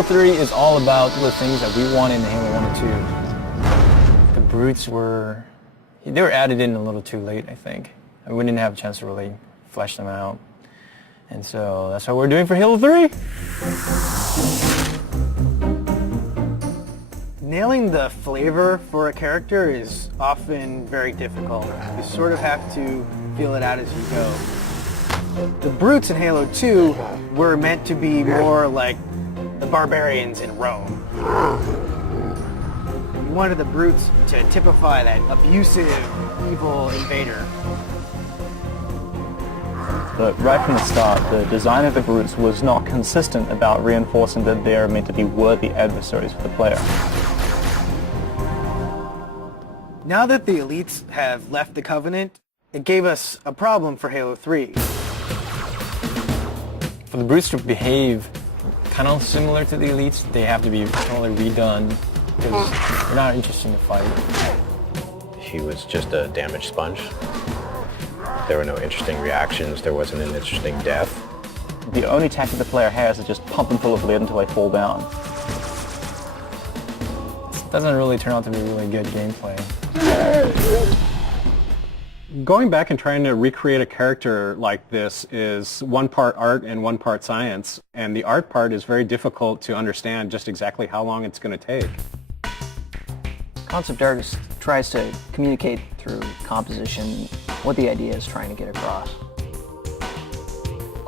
Halo 3 is all about the things that we wanted in Halo 1 and 2. The brutes they were added in a little too late, I think. And we didn't have a chance to really flesh them out. And so that's what we're doing for Halo 3. Nailing the flavor for a character is often very difficult. You sort of have to feel it out as you go. The brutes in Halo 2 were meant to be more like the barbarians in Rome. You wanted the brutes to typify that abusive, evil invader. But right from the start, the design of the brutes was not consistent about reinforcing that they are meant to be worthy adversaries for the player. Now that the elites have left the Covenant, it gave us a problem for Halo 3. For the brutes to behave kind of similar to the elites, they have to be totally redone because they're not interesting to fight. He was just a damage sponge. There were no interesting reactions. There wasn't an interesting death. The only tactic the player has is just pump them full of lead until they fall down. It doesn't really turn out to be really good gameplay. Going back and trying to recreate a character like this is one part art and one part science, and the art part is very difficult to understand just exactly how long it's going to take. Concept artist tries to communicate through composition what the idea is trying to get across.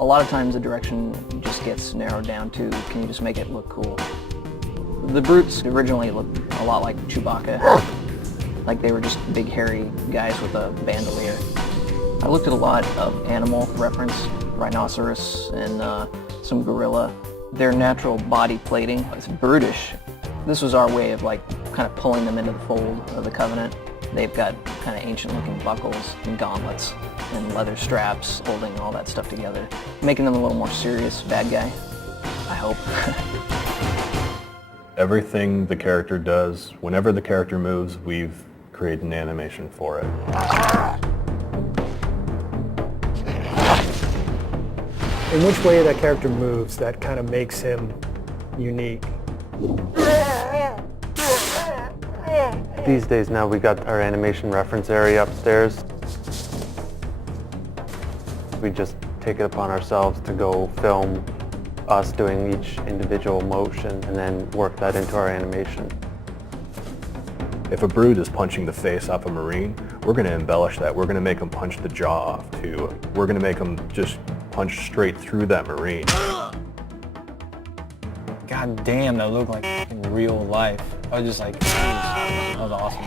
A lot of times the direction just gets narrowed down to, can you just make it look cool? The brutes originally looked a lot like Chewbacca. Like they were just big hairy guys with a bandolier. I looked at a lot of animal reference, rhinoceros and some gorilla. Their natural body plating is brutish. This was our way of like kind of pulling them into the fold of the Covenant. They've got kind of ancient looking buckles and gauntlets and leather straps holding all that stuff together, making them a little more serious bad guy, I hope. Everything the character does, whenever the character moves, we've created an animation for it. In which way that character moves, that kind of makes him unique. These days now we got our animation reference area upstairs. We just take it upon ourselves to go film us doing each individual motion and then work that into our animation. If a brute is punching the face off a Marine, we're going to embellish that. We're going to make him punch the jaw off too. We're going to make him just punch straight through that Marine. God damn, that looked like in real life. I was just like, that was awesome.